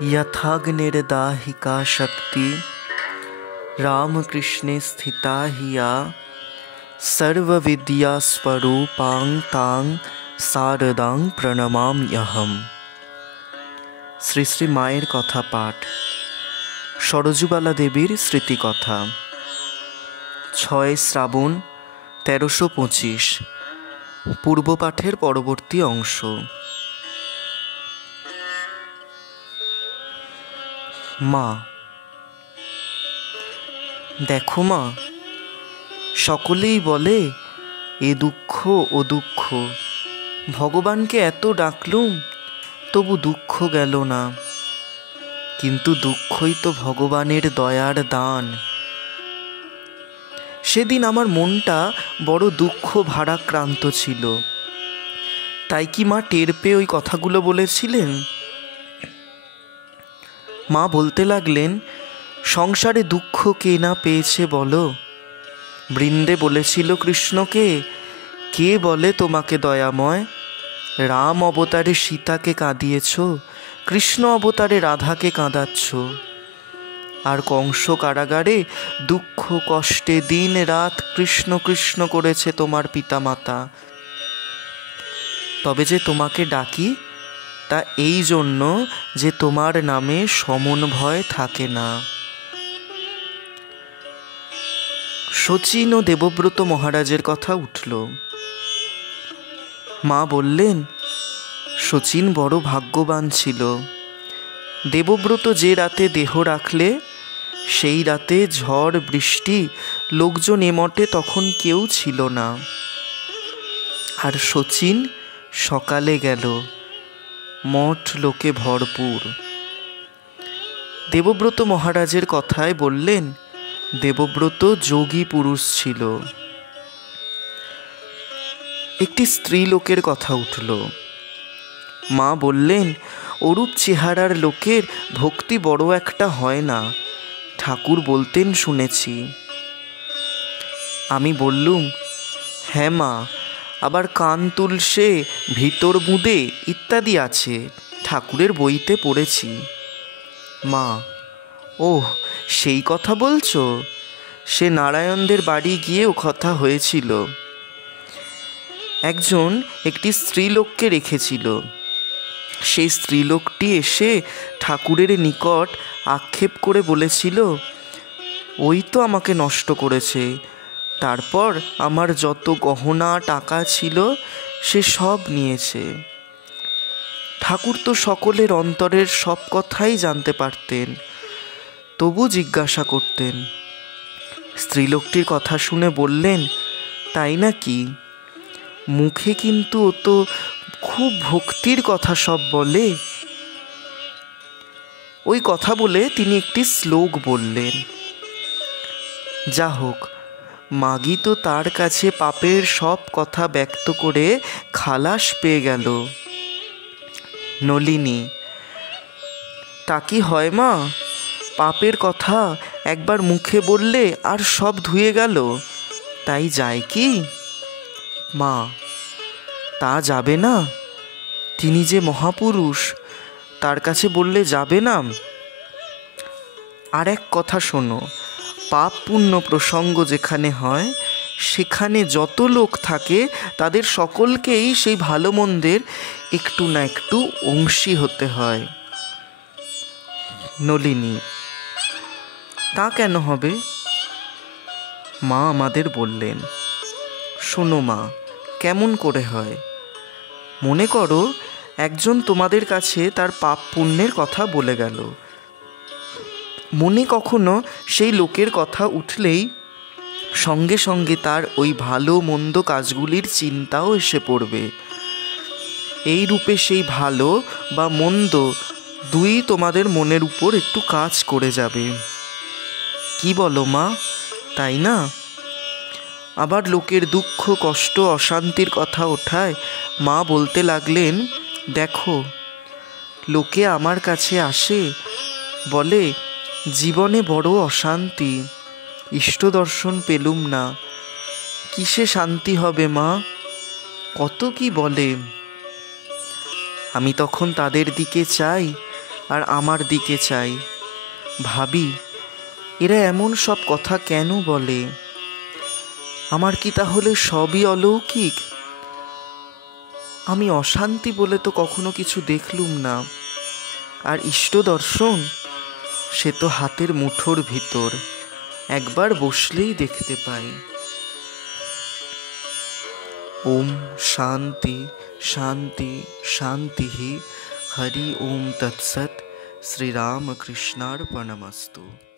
यथाग्निर्दाहिका शक्ति रामकृष्णे स्थिता हि या सर्वविद्यास्वरूपां तां शारदां प्रणमाम्यहम्। শ্রী শ্রী মায়ের কথা পাঠ। সরজুবালা দেবীর স্মৃতিকথা। 6 শ্রাবণ 1325। পূর্বপাঠের পরবর্তী অংশ। মা, দেখো মা, সকলেই বলে এ দুঃখ ও দুঃখ, ভগবানকে এত ডাকলুম তবু দুঃখ গেল না। কিন্তু দুঃখই তো ভগবানের দয়ার দান। সেদিন আমার মনটা বড় দুঃখ ভারাক্রান্ত ছিল। তাই কি মা টের পেয়ে ওই কথাগুলো বলেছিলেন? মা বলতে লাগলেন, সংসারে দুঃখ কে না পেয়েছে বলো? বৃন্দে বলেছিল কৃষ্ণকে, কে বলে তোমাকে দয়াময়? রাম অবতারে সীতাকে কাঁদিয়েছ, কৃষ্ণ অবতারে রাধাকে কাঁদাচ্ছ। আর কংস কারাগারে দুঃখ কষ্টে দিন রাত কৃষ্ণ কৃষ্ণ করেছে তোমার পিতামাতা। তবে যে তোমাকে ডাকি তা এই জন্য যে তোমার নামে সমন ভয় থাকে না। শচীন ও দেবব্রত মহারাজের কথা উঠল। মা বললেন, শচীন বড় ভাগ্যবান ছিল। দেবব্রত যে রাতে দেহ রাখলে সেই রাতে ঝড় বৃষ্টি, লোকজন এ মঠে তখন কেউ ছিল না। আর শচীন সকালে গেল, মঠ লোকে ভরপুর। দেবব্রত মহারাজের কথায় বললেন, দেবব্রত যোগী পুরুষ ছিল। একটি স্ত্রী লোকের কথা উঠল। মা বললেন, ওরূপ চেহারার লোকের ভক্তি বড় একটা হয় না, ঠাকুর বলতেন শুনেছি। আমি বললুম, হ্যাঁ মা, আবার কান তুলসে, ভিতর বুঁদে ইত্যাদি আছে, ঠাকুরের বইতে পড়েছি। মা, ওহ, সেই কথা বলছো? সে নারায়ণদের বাড়ি গিয়ে ও কথা হয়েছিল। একজন একটি স্ত্রীলোককে রেখেছিল। সেই স্ত্রীলোকটি এসে ঠাকুরের নিকট আক্ষেপ করে বলেছিল, ওই তো আমাকে নষ্ট করেছে, তারপর আমার যত গহনা টাকা ছিল সে সব নিয়েছে। ঠাকুর তো সকলের অন্তরের সব কথাই জানতে পারতেন, তবু জিজ্ঞাসা করতেন। স্ত্রীলোকটির কথা শুনে বললেন, তাই নাকি? মুখে কিন্তু ও তো খুব ভক্তির কথা সব বলে। ওই কথা বলে তিনি একটি শ্লোক বললেন। যা হোক, মাগি তো তার কাছে পাপের সব কথা ব্যক্ত করে খালাস পেয়ে গেল। নলিনী, তা কি হয় মা? পাপের কথা একবার মুখে বললে আর সব ধুয়ে গেল, তাই যায় কি? মা, তা যাবে না। তিনি যে মহাপুরুষ, তার কাছে বললে যাবে না? আর এক কথা শোনো, পাপ পুণ্য প্রসঙ্গ যেখানে হয় সেখানে যত লোক থাকে তাদের সকলকেই সেই ভালো মন্দের একটু না একটু অংশী হতে হয়। নলিনী, তা কেন হবে? মা আমাদের বললেন, শোনো মা, কেমন করে হয়। মনে করো একজন তোমাদের কাছে তার পাপ পুণ্যের কথা বলে গেল। মনে কখনো সেই লোকের কথা উঠলেই সঙ্গে সঙ্গে তার ওই ভালো মন্দ কাজগুলির চিন্তাও এসে পড়বে। এই রূপে সেই ভালো বা মন্দ দুই তোমাদের মনের উপর একটু কাজ করে যাবে। কি বলো মা, তাই না? আবার লোকের দুঃখ কষ্ট অশান্তির কথা ওঠায় মা বলতে লাগলেন, দেখো, লোকে আমার কাছে আসে, বলে জীবনে বড় অশান্তি, ইষ্ট দর্শন পেলুম না, কিসে শান্তি হবে মা? কত কি বলে। আমি তখন তাদের দিকে চাই আর আমার দিকে চাই। ভাবি, এরা এমন সব কথা কেন বলে? আমার কি তাহলে সবই অলৌকিক? আমি অশান্তি বলে তো কখনো কিছু দেখলুম না। আর ইষ্ট দর্শন, সে তো হাতের মুঠোর ভিতর, একবার বসলেই দেখতে পাই। ওম শান্তি শান্তি শান্তি। হরি ওম তৎসৎ। শ্রীরামকৃষ্ণার্পণমস্তু।